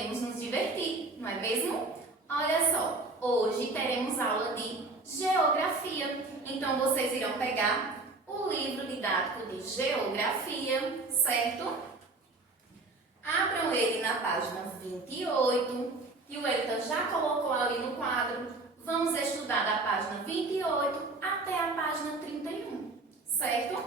queremos nos divertir, não é mesmo? Olha só, hoje teremos aula de geografia. Então, vocês irão pegar o livro didático de geografia, certo? Abram ele na página 28, que o Elton já colocou ali no quadro. Vamos estudar da página 28 até a página 31, certo?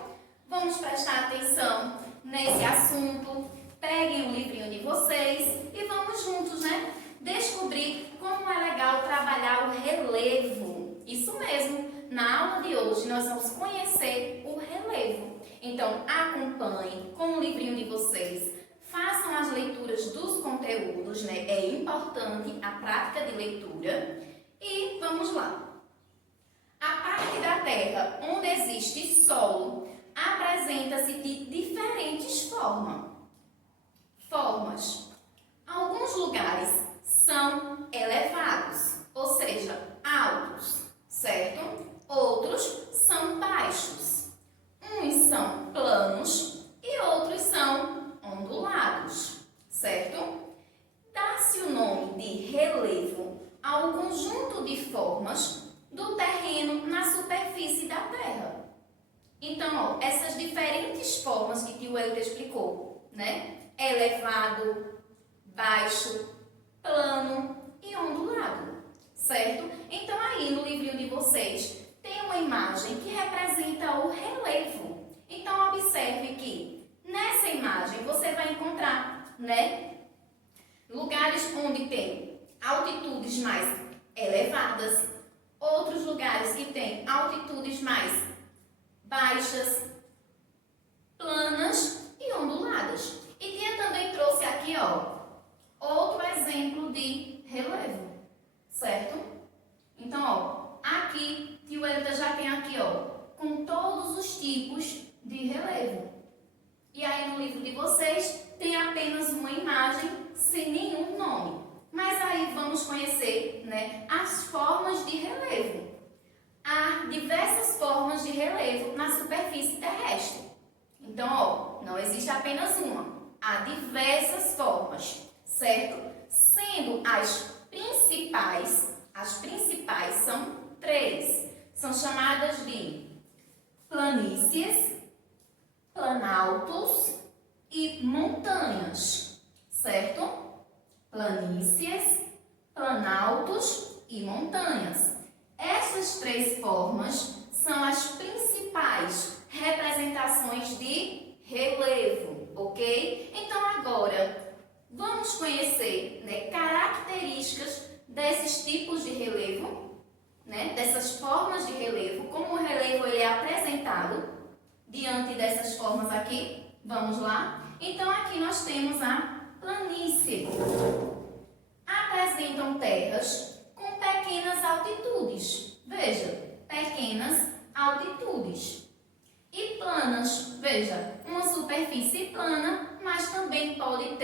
Vamos prestar atenção nesse assunto. Peguem o livrinho de vocês e vamos juntos, né? Descobrir como é legal trabalhar o relevo. Isso mesmo, na aula de hoje nós vamos conhecer o relevo. Então, acompanhem com o livrinho de vocês. Façam as leituras dos conteúdos, né? É importante a prática de leitura. E vamos lá. A parte da Terra onde existe solo apresenta-se de diferentes formas. Alguns lugares são elevados, ou seja, altos, certo? Outros são baixos. Uns são planos e outros são ondulados, certo? Dá-se o nome de relevo ao conjunto de formas do terreno na superfície da Terra. Então, ó, essas diferentes formas que tio Elton explicou, né? Elevado, baixo, plano e ondulado, certo? Então, aí no livrinho de vocês tem uma imagem que representa o relevo. Então, observe que nessa imagem você vai encontrar, né, lugares onde tem altitudes mais elevadas, outros lugares que tem altitudes mais baixas, planas e onduladas. E tia também trouxe aqui, ó, outro exemplo de relevo, certo? Então, ó, aqui, tio Elton já tem aqui, ó, com todos os tipos de relevo. E aí no livro de vocês tem apenas uma imagem sem nenhum nome. Mas aí vamos conhecer, né, as formas de relevo. Há diversas formas de relevo na superfície terrestre. Então, ó, não existe apenas uma. Há diversas formas, certo? Sendo as principais são 3. São chamadas de planícies, planaltos e montanhas, certo? Planícies, planaltos e montanhas. Essas 3 formas são as principais representações de relevo, ok? Então agora vamos conhecer, né, características desses tipos de relevo, né, dessas formas de relevo, como o relevo ele é apresentado diante dessas formas aqui. Vamos lá? Então aqui nós temos a planície. Apresentam terras com pequenas altitudes. Veja, pequenas altitudes. E planas, veja, uma superfície plana, mas também pode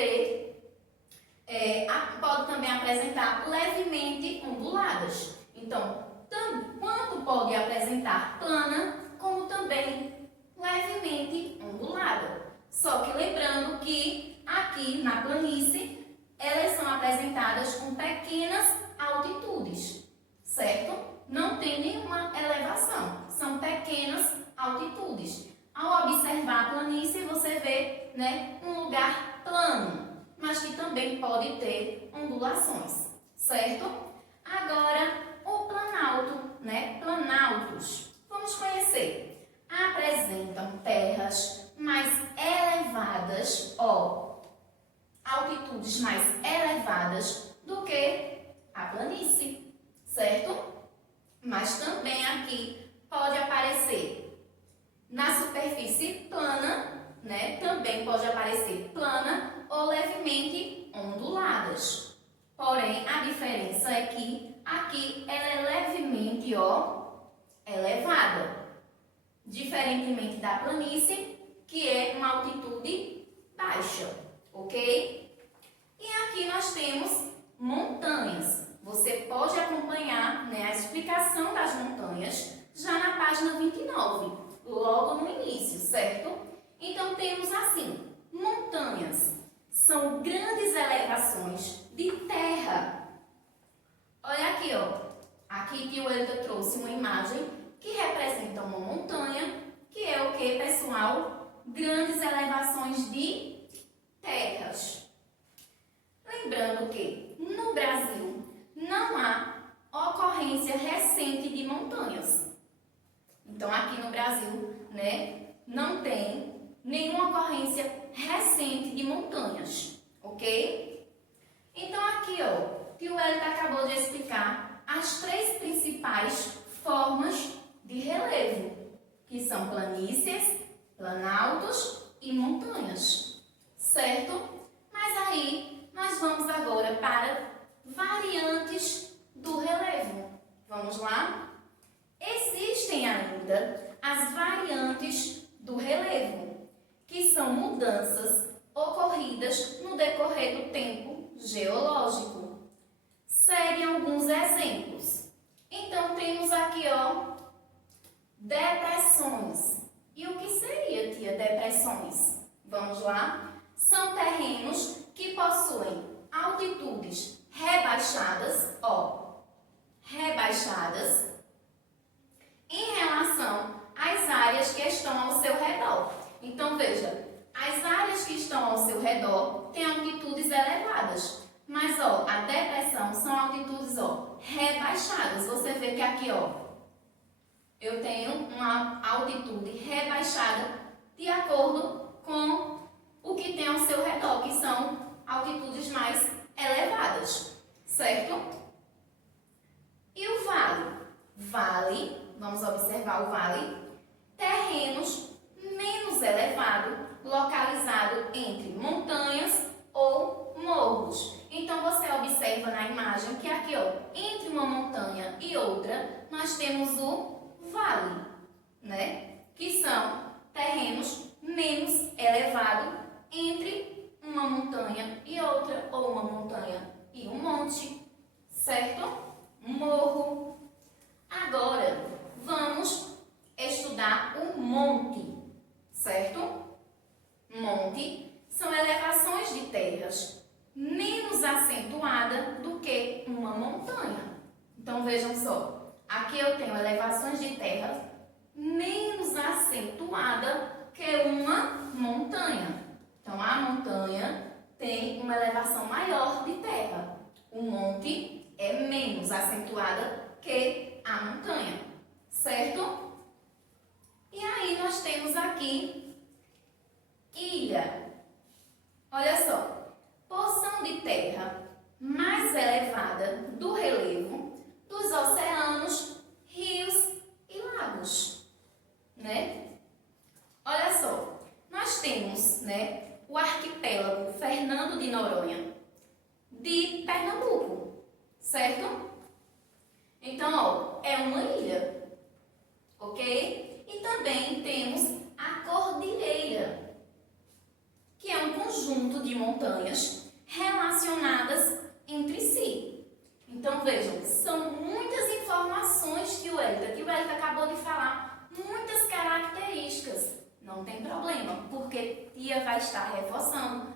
também apresentar levemente onduladas. Então, tanto pode apresentar plana, como também levemente ondulada. Só que lembrando que aqui na planície, elas são apresentadas com pequenas altitudes, certo? Não tem nenhuma elevação, são pequenas altitudes. Ao observar a planície, você vê, né, um lugar plano, mas que também pode ter ondulações, certo? Agora, o planalto, né, planaltos. Vamos conhecer. Apresentam terras mais elevadas, ó, altitudes mais elevadas do que a planície, certo? Mas também aqui pode aparecer na superfície plana, né? Também pode aparecer plana ou levemente onduladas. Porém, a diferença é que aqui ela é levemente, ó, elevada. Diferentemente da planície, que é uma altitude baixa, ok? E aqui nós temos montanhas. Você pode acompanhar, né, a explicação das montanhas já na página 29, logo no início, certo? Então, temos assim, montanhas são grandes elevações de terra. Olha aqui, ó. Aqui tio Elton trouxe uma imagem que representa uma montanha, que é o que, pessoal? Grandes elevações de terras. Lembrando que no Brasil não há ocorrência recente de montanhas. Então, aqui no Brasil, né, não tem nenhuma ocorrência recente de montanhas, ok? Então, aqui, ó, tio Elton acabou de explicar as 3 principais formas de relevo, que são planícies, planaltos e montanhas, certo? Mas aí, nós vamos agora para variantes do relevo. Vamos lá? Existem ainda as variantes do relevo, que são mudanças ocorridas no decorrer do tempo geológico. Seguem alguns exemplos. Então, temos aqui, ó, depressões. E o que seria, tia, depressões? Vamos lá? São terrenos que possuem altitudes rebaixadas, ó, rebaixadas, em relação às áreas que estão ao seu redor. Então, veja, as áreas que estão ao seu redor têm altitudes elevadas, mas, ó, a depressão são altitudes, ó, rebaixadas. Você vê que aqui, ó, eu tenho uma altitude rebaixada de acordo com o que tem ao seu redor, que são altitudes mais elevadas, certo? E o vale? Vale, vamos observar o vale, terrenos menos elevados, localizado entre montanhas ou morros. Então, você observa na imagem que aqui, ó, entre uma montanha e outra, nós temos o vale, né? Que são terrenos menos elevados entre uma montanha e outra, ou uma montanha e um monte, certo? Um morro. Agora, vamos estudar o monte, certo? Monte são elevações de terras menos acentuadas do que uma montanha. Então, vejam só, aqui eu tenho elevações de terra menos acentuada que uma montanha. Então, a montanha tem uma elevação maior de terra. O monte é menos acentuada que a montanha, certo? E aí nós temos aqui ilha. Olha só, porção de terra mais elevada do relevo dos oceanos, rios e lagos, né? Olha só, nós temos, né, o arquipélago Fernando de Noronha de Pernambuco, certo? Então, ó, é uma ilha, ok? E também temos a cordilheira, que é um conjunto de montanhas relacionadas entre si. Então, vejam, são muitas informações que o Elton acabou de falar, muitas características. Não tem problema, porque tia vai estar reforçando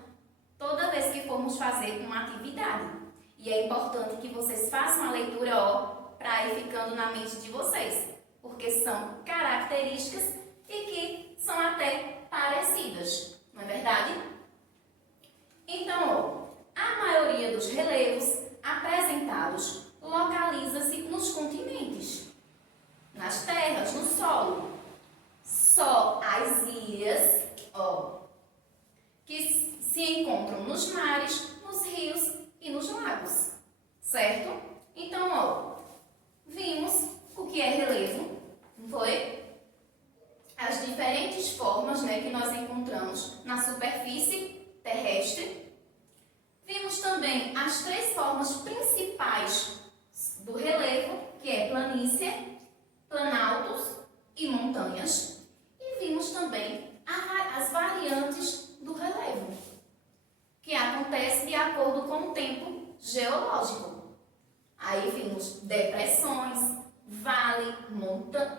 toda vez que formos fazer uma atividade. E é importante que vocês façam a leitura, ó, para ir ficando na mente de vocês, porque são características e que são até parecidas, não é verdade? Então, ó, a maioria dos relevos apresentados localiza-se nos continentes, nas terras, no solo. Só as ilhas, ó, que se encontram nos mares, nos rios e nos lagos, certo? Então, ó, vimos o que é relevo, não foi? As diferentes formas, né, que nós encontramos na superfície terrestre. Vimos também as 3 formas principais do relevo, que é planície, planaltos e montanhas. E vimos também as variantes do relevo, que acontece de acordo com o tempo geológico. Aí vimos depressões, vale,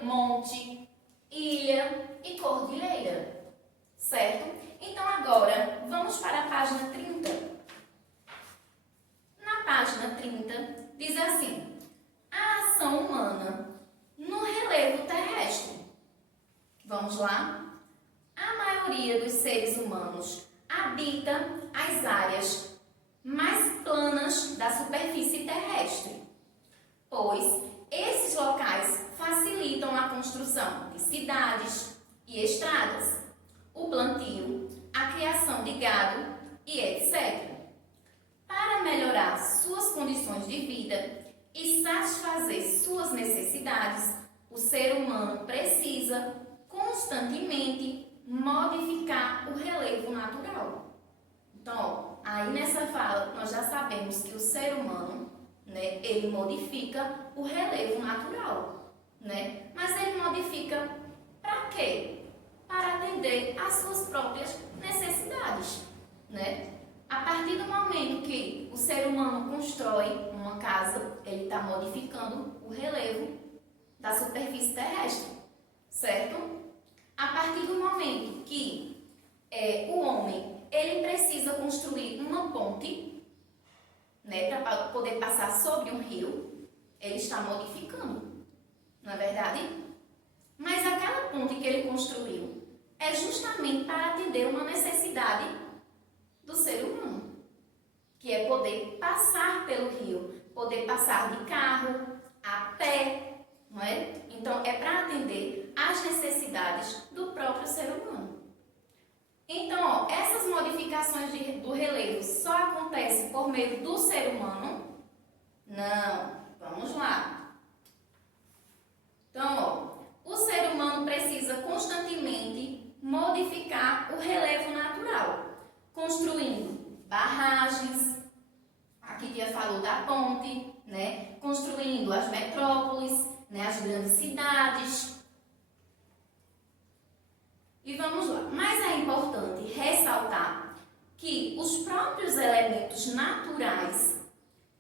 monte, ilha e cordilheira. certo? Então, agora, vamos para a página 30. Na página 30, diz assim: a ação humana no relevo terrestre. Vamos lá? A maioria dos seres humanos habita as áreas mais planas da superfície terrestre, pois esses locais facilitam a construção de cidades e estradas, o plantio, a criação de gado e etc. Para melhorar suas condições de vida e satisfazer suas necessidades, o ser humano precisa constantemente modificar o relevo natural. Então, aí nessa fala nós já sabemos que o ser humano, né, ele modifica o relevo natural, né? Mas ele modifica para quê? Para atender às suas próprias necessidades, né? A partir do momento que o ser humano constrói uma casa, ele está modificando o relevo da superfície terrestre, certo? A partir do momento que o homem ele precisa construir uma ponte, né, para poder passar sobre um rio, ele está modificando, não é verdade? Mas aquela ponte que ele construiu é justamente para atender uma necessidade do ser humano, que é poder passar pelo rio, poder passar de carro, a pé, não é? Então, é para atender às necessidades do próprio ser humano. Então, essas modificações do relevo só acontecem por meio do ser humano? Não. Vamos lá. Então, o ser humano precisa constantemente modificar o relevo natural, construindo barragens, aqui já falou da ponte, né? Construindo as metrópoles, né? As grandes cidades. E vamos lá. Mas é importante ressaltar que os próprios elementos naturais,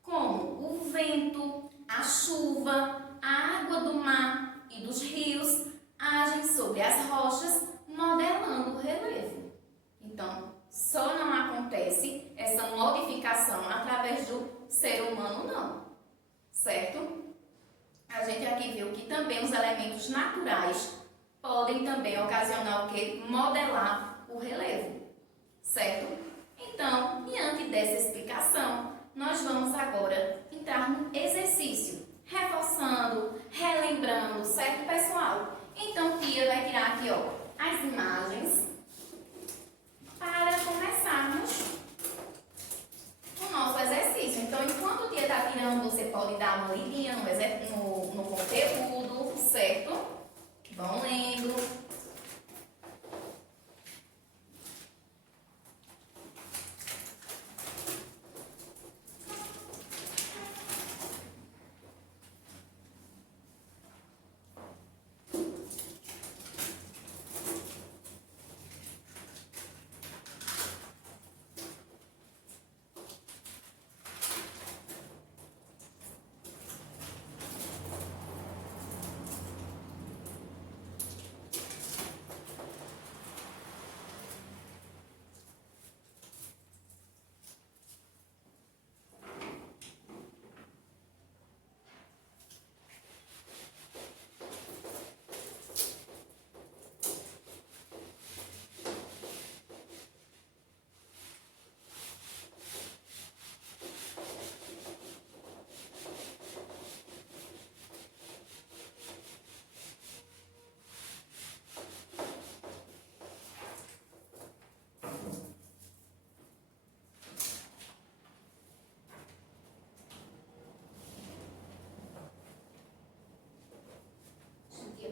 como o vento, a chuva, a água do mar e dos rios, agem sobre as rochas, modelando o relevo. Então, só não acontece essa modificação através do ser humano, não. Certo? A gente aqui viu que também os elementos naturais podem também ocasionar o quê? Modelar o relevo. Certo? Então, diante dessa explicação, nós vamos agora entrar no exercício, reforçando, relembrando, certo, pessoal? Então, Tia vai tirar aqui, ó, as imagens para começarmos o nosso exercício. Então, enquanto o Tia está tirando, você pode dar uma lidinha no conteúdo, certo? Vão lendo.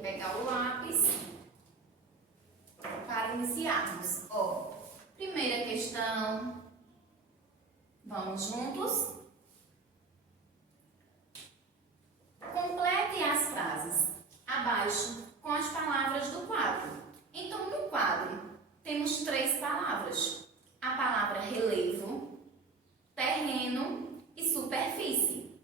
Pegar o lápis para iniciarmos. Ó, primeira questão. Vamos juntos? Complete as frases abaixo com as palavras do quadro. Então, no quadro, temos 3 palavras. A palavra relevo, terreno e superfície.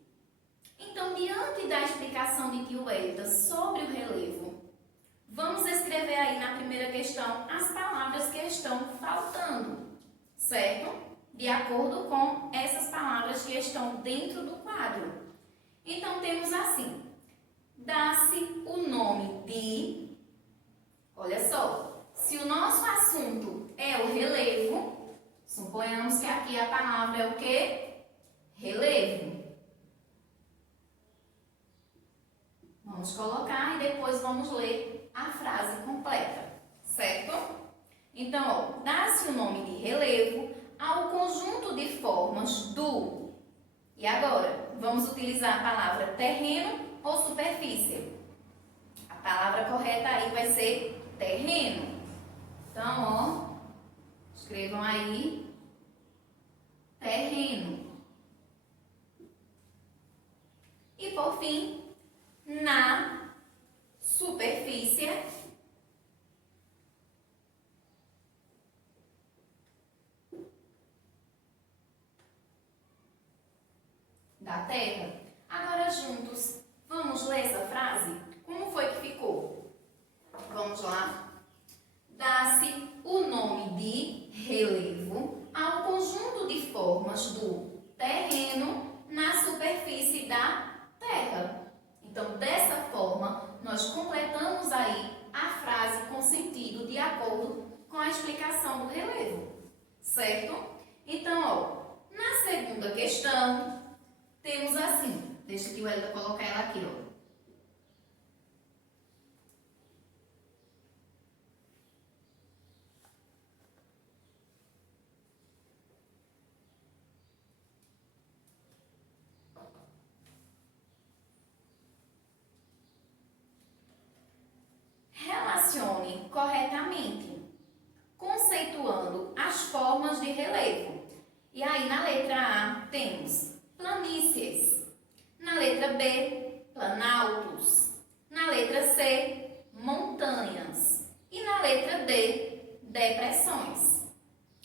Então, diante da explicação de Tio Elita sobre o relevo, vamos escrever escrever aí na primeira questão as palavras que estão faltando, certo? De acordo com essas palavras que estão dentro do quadro. Então, temos assim, dá-se o nome de, olha só, se o nosso assunto é o relevo, suponhamos que aqui a palavra é o quê? Relevo. Vamos colocar e depois vamos ler a frase completa, certo? Então, ó, dá-se o nome de relevo ao conjunto de formas do... E agora, vamos utilizar a palavra terreno ou superfície? A palavra correta aí vai ser terreno. Então, ó, escrevam aí, terreno. E por fim, na superfície da terra. Agora juntos, vamos ler essa frase? Como foi que ficou? Vamos lá? Dá-se o nome de relevo ao conjunto de formas do terreno na superfície da terra. Então, dessa forma, nós completamos aí a frase com sentido de acordo com a explicação do relevo, certo? Então, ó, na segunda questão, temos assim, deixa que o Elida colocar ela aqui, ó. Relacione corretamente, conceituando as formas de relevo. E aí, na letra A, temos planícies. Na letra B, planaltos. Na letra C, montanhas. E na letra D, depressões.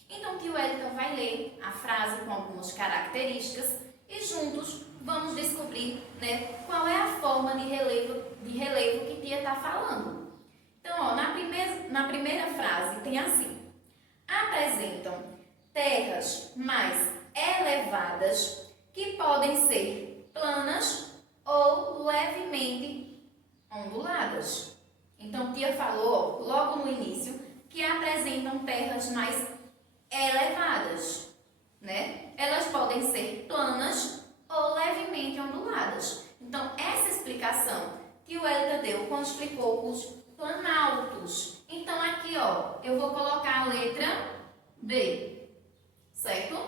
Então, que o Elida vai ler a frase com algumas características e juntos vamos descobrir, né, qual é a forma de relevo que Tia está falando. Então, ó, na primeira frase tem assim: apresentam terras mais elevadas que podem ser planas ou levemente onduladas. Então, Tia falou, ó, logo no início, que apresentam terras mais elevadas, né? Elas podem ser planas ou levemente onduladas. Então, essa explicação que o Elida deu quando explicou os planaltos. Então, aqui, ó, eu vou colocar a letra B, certo?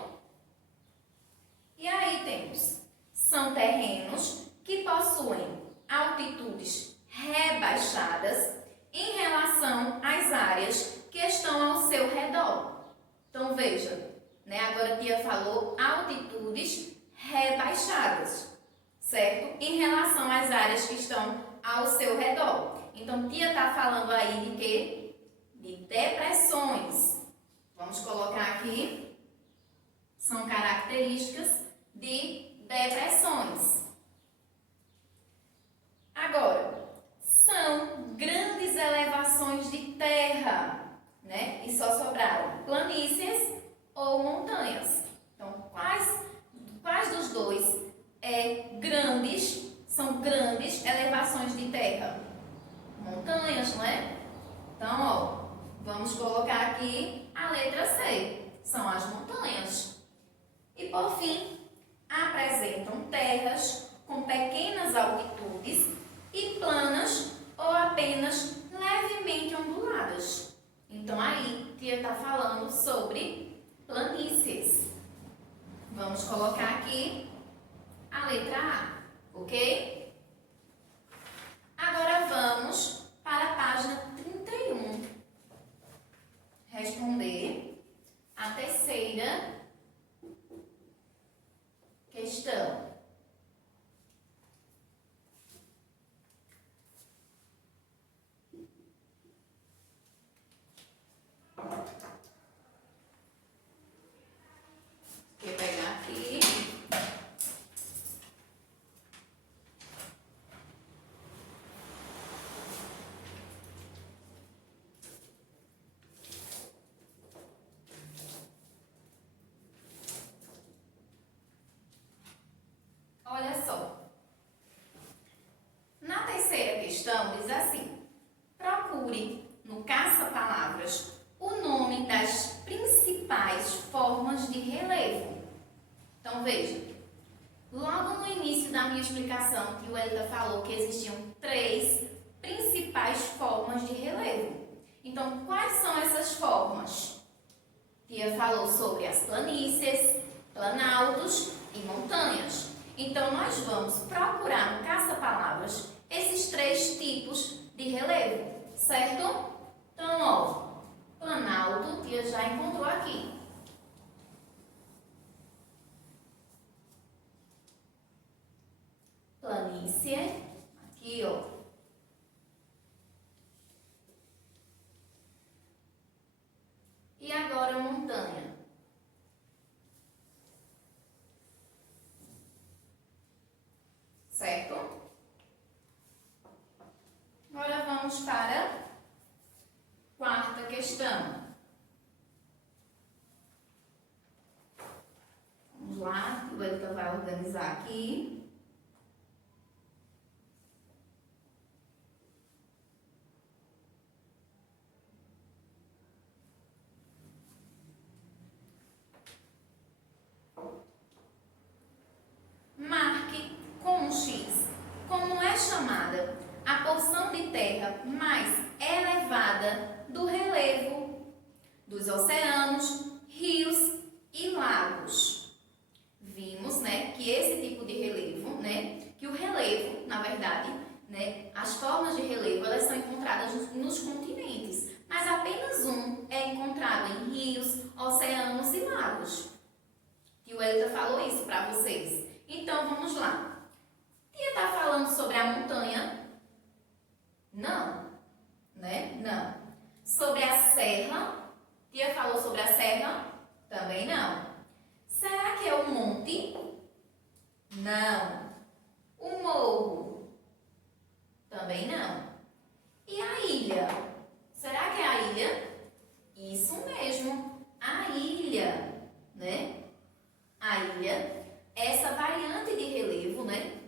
E aí temos, são terrenos que possuem altitudes rebaixadas em relação às áreas que estão ao seu redor. Então, veja, né? Agora a Tia falou altitudes rebaixadas, certo? Em relação às áreas que estão ao seu redor. Então, Tia está falando aí de quê? De depressões. Vamos colocar aqui, são características de depressões. Agora, são grandes elevações de terra, né? E só sobraram planícies ou montanhas. Então, quais dos dois são grandes elevações de terra? Montanhas, não é? Então, ó, vamos colocar aqui a letra C, são as montanhas. E por fim, apresentam terras com pequenas altitudes e planas ou apenas levemente onduladas. Então, aí, Tia está falando sobre planícies. Vamos colocar aqui a letra A, ok? Agora vamos para a página 31. Responder a terceira questão. Vou pegar aqui. veja, logo no início da minha explicação, que o Elita falou que existiam 3 principais formas de relevo. Então, quais são essas formas? Tia falou sobre as planícies, planaltos e montanhas. Então, nós vamos procurar no caça-palavras esses 3 tipos de relevo, certo? Então, ó, planalto, tia já encontrou aqui. Planície, aqui, ó. E agora montanha. Certo? Agora vamos para a 4ª questão. Vamos lá, o Elita vai organizar aqui. Marque com um X como é chamada a porção de terra mais elevada do relevo dos oceanos, rios e lagos. Vimos, né, que esse tipo de relevo, né, que o relevo, na verdade, né, as formas de relevo, elas são encontradas nos continentes, mas apenas um é encontrado em rios, oceanos e lagos. E o Elita falou isso para vocês. Então, vamos lá. Tia está falando sobre a montanha? Não. Né? Não. Sobre a serra? Tia falou sobre a serra? Também não. Será que é o monte? Não. O morro? Também não. E a ilha? Será que é a ilha? Isso mesmo. A ilha, né? A ilha, essa variante de relevo, né?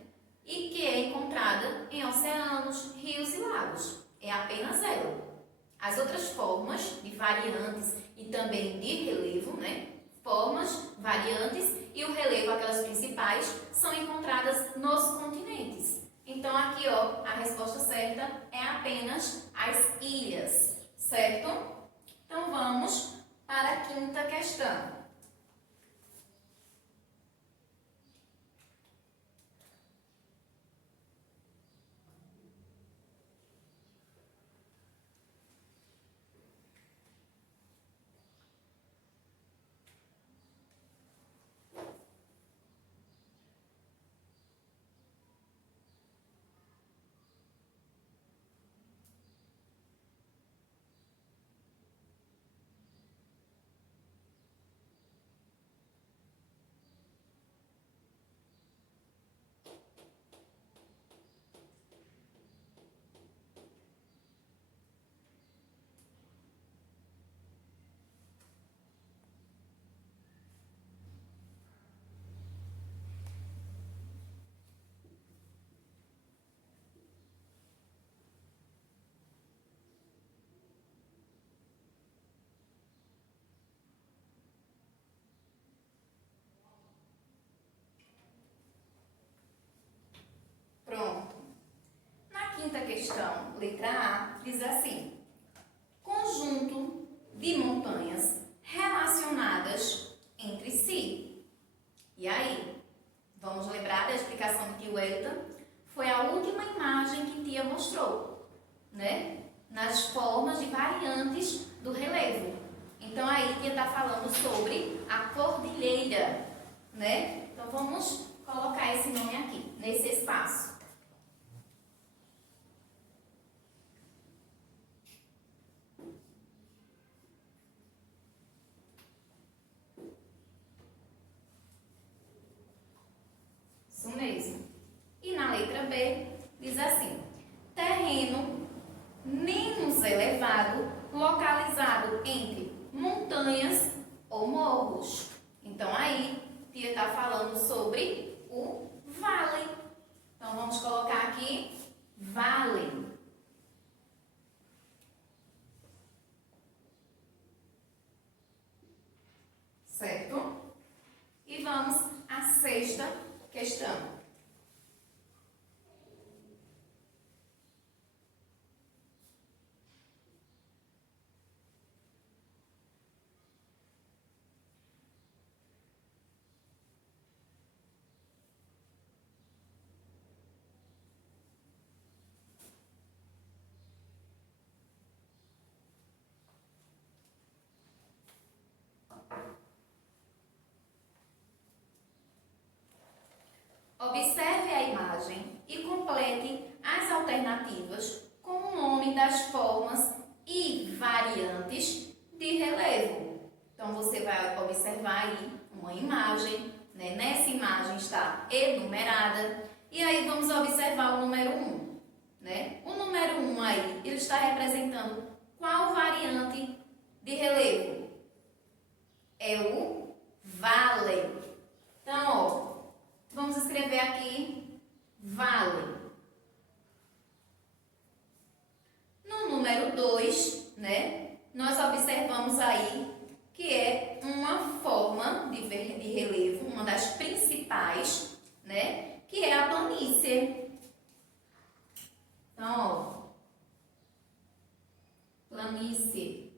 E que é encontrada em oceanos, rios e lagos. É apenas ela. As outras formas de variantes e também de relevo, né? Formas, variantes e o relevo, aquelas principais, são encontradas nos continentes. Então, aqui, ó, a resposta certa é apenas as ilhas, certo? Então, vamos para a 5ª questão. Pronto. Na 5ª questão, letra A, diz assim: conjunto de montanhas relacionadas entre si. E aí? Vamos lembrar da explicação de tio Elita? Foi a última imagem que tia mostrou, né? Nas formas de variantes do relevo. Então, aí tia está falando sobre a cordilheira, né? Então, vamos colocar esse nome aqui, nesse espaço. Isso mesmo. E na letra B, diz assim: terreno menos elevado, localizado entre montanhas ou morros. Então, aí, tia está falando sobre o vale. Então, vamos colocar aqui vale. Certo? E vamos à questão. Observe a imagem e complete as alternativas com o nome das formas e variantes de relevo. Então, você vai observar aí uma imagem, né? Nessa imagem está enumerada. E aí, vamos observar o número 1. Né? O número 1 aí, ele está representando qual variante de relevo? É o vale. Então, ó, vamos escrever aqui vale. No número 2, né, nós observamos aí que é uma forma de relevo, uma das principais, né, que é a planície. Então, ó, planície.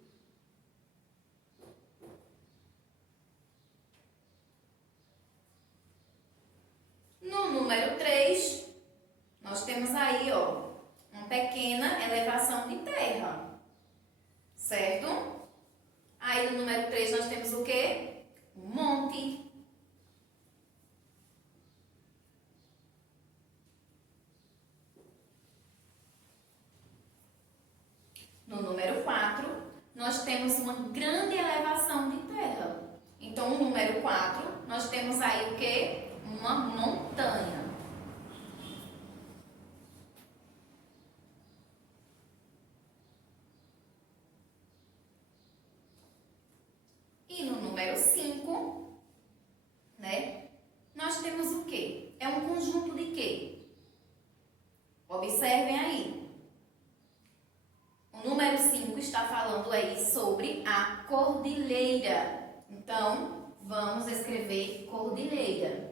No número 3, nós temos aí, ó, uma pequena elevação de terra, certo? Aí no número 3 nós temos o quê? Um monte. No número 4, nós temos uma grande elevação de terra. Então, no número 4, nós temos aí o quê? Uma montanha. E no número 5, né, nós temos o quê? É um conjunto de quê? Observem aí. O número 5 está falando aí sobre a cordilheira. Então, vamos escrever cordilheira.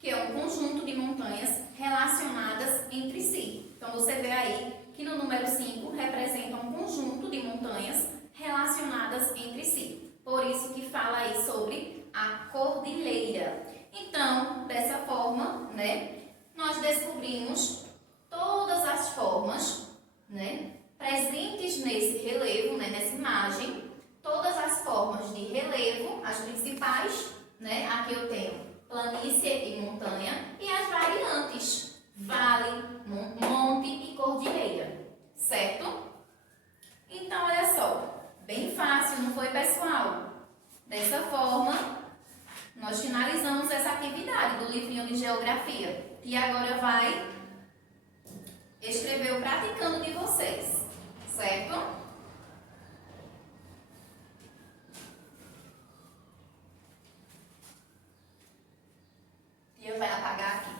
Que é um conjunto de montanhas relacionadas entre si. Então, você vê aí que no número 5 representa um conjunto de montanhas relacionadas entre si. Por isso que fala aí sobre a cordilheira. Então, dessa forma, né, nós descobrimos todas as formas, né, presentes nesse relevo, né, nessa imagem, todas as formas de relevo, as principais, né, aqui eu tenho planície e montanha, e as variantes, vale, monte e cordilheira, certo? Então, olha só, bem fácil, não foi, pessoal? Dessa forma, nós finalizamos essa atividade do livrinho de geografia. E agora vai escrever o praticando de vocês, certo? Tia vai apagar aqui.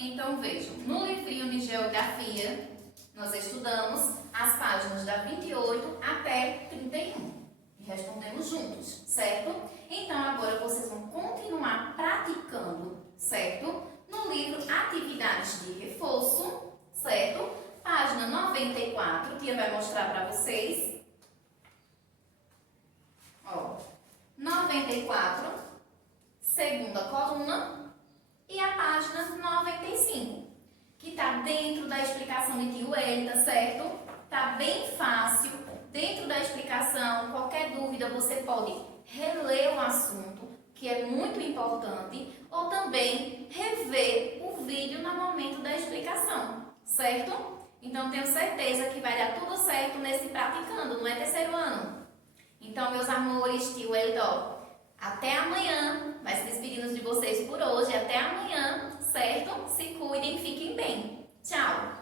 Então vejam, no livrinho de Geografia, nós estudamos as páginas da 28 até 31 e respondemos juntos, certo? Então agora vocês vão continuar praticando, certo? No livro Atividades de Reforço, certo? Página 94, que vai mostrar para vocês. Ó, 94, segunda coluna, e a página 95, que está dentro da explicação de tio Elita, certo? Tá bem fácil. Dentro da explicação, qualquer dúvida você pode reler o assunto, que é muito importante, ou também rever o vídeo no momento da explicação, certo? Então, tenho certeza que vai dar tudo certo nesse praticando, não é terceiro ano? Então, meus amores, tio Elidó, até amanhã. Vai se despedindo de vocês por hoje. Até amanhã, certo? Se cuidem, fiquem bem. Tchau!